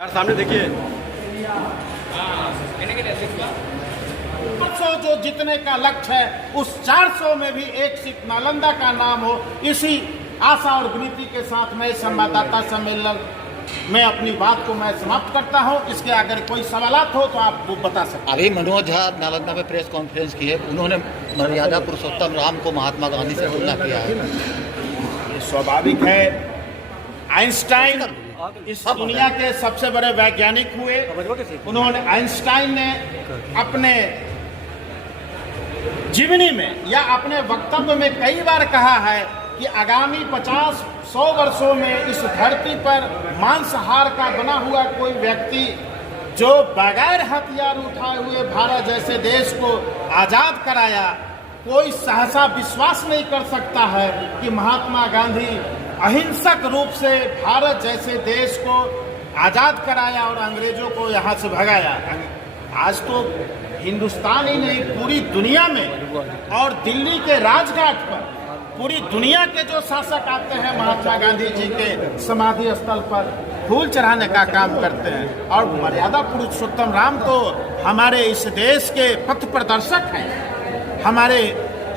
यार सामने देखिए 400 जो जीतने का लक्ष्य है उस 400 में भी एक सीट नालंदा का नाम हो, इसी आशा और विनती के साथ मैं संवाददाता सम्मेलन में अपनी बात को मैं समाप्त करता हूं। इसके अगर कोई सवालात हो तो आप वो बता सकते हैं। अभी मनोज झा नालंदा में प्रेस कॉन्फ्रेंस की है, उन्होंने मर्यादा पुरुषोत्तम राम को महात्मा गांधी से तुलना किया है। ये स्वाभाविक है। आइंस्टाइन इस दुनिया के सबसे बड़े वैज्ञानिक हुए। उन्होंने आइंस्टाइन ने अपने जीवनी में या अपने वक्तव्य में कई बार कहा है कि आगामी 50-100 वर्षों में इस धरती पर मांसाहार का बना हुआ कोई व्यक्ति जो बगैर हथियार उठाए हुए भारत जैसे देश को आजाद कराया, कोई सहसा विश्वास नहीं कर सकता है कि महात्मा गांधी अहिंसक रूप से भारत जैसे देश को आजाद कराया और अंग्रेजों को यहाँ से भगाया। आज तो हिंदुस्तान ही नहीं पूरी दुनिया में और दिल्ली के राजघाट पर पूरी दुनिया के जो शासक आते हैं महात्मा गांधी जी के समाधि स्थल पर फूल चढ़ाने का काम करते हैं। और मर्यादा पुरुषोत्तम राम तो हमारे इस देश के पथ प्रदर्शक हैं।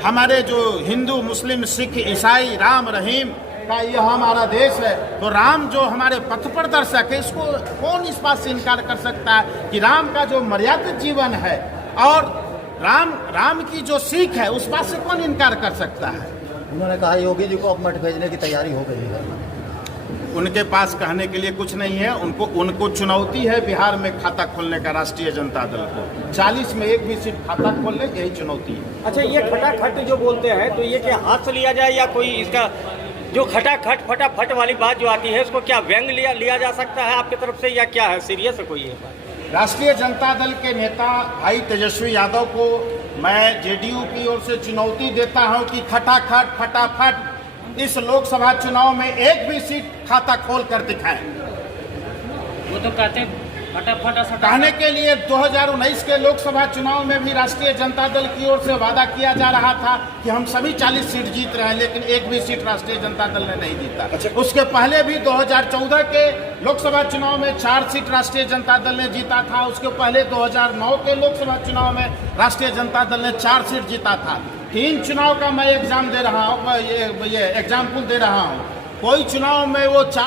हमारे जो हिंदू मुस्लिम सिख ईसाई राम रहीम का यह हमारा देश है, तो राम जो हमारे पथ प्रदर्शक है, इसको कौन इस बात से इनकार कर सकता है कि राम का जो मर्यादित जीवन है और राम की जो सीख है उस बात से कौन इनकार कर सकता है। उन्होंने कहा योगी जी को अब मठ भेजने की तैयारी हो गई है। उनके पास कहने के लिए कुछ नहीं है। उनको चुनौती है बिहार में खाता खोलने का राष्ट्रीय जनता दल को। 40 में एक भी सीट खाता खोल ले, यही चुनौती है। अच्छा, ये खटाखट जो बोलते हैं तो ये क्या हाथ से लिया जाए या कोई इसका जो खटाखट फटाफट वाली बात जो आती है उसको क्या व्यंग लिया जा सकता है आपकी तरफ से या क्या है, सीरियस है कोई ये बात? राष्ट्रीय जनता दल के नेता भाई तेजस्वी यादव को मैं जेडीयू की ओर से चुनौती देता हूं कि खटाखट फटाफट इस लोकसभा चुनाव में एक भी सीट खाता खोल कर दिखाएं। वो तो कहते फटाफट कहने के लिए 2019 के लोकसभा चुनाव में भी राष्ट्रीय जनता दल की ओर से वादा किया जा रहा था कि हम सभी 40 सीट जीत रहे हैं, लेकिन एक भी सीट राष्ट्रीय जनता दल ने नहीं जीता। अच्छा। उसके पहले भी 2014 के लोकसभा चुनाव में 4 सीट राष्ट्रीय जनता दल ने जीता था। उसके पहले 2009 के लोकसभा चुनाव में राष्ट्रीय जनता दल ने 4 सीट जीता था। 3 चुनाव का मैं एग्जाम दे रहा हूँ, ये एग्जाम्पल दे रहा हूँ। कोई चुनाव में वो 4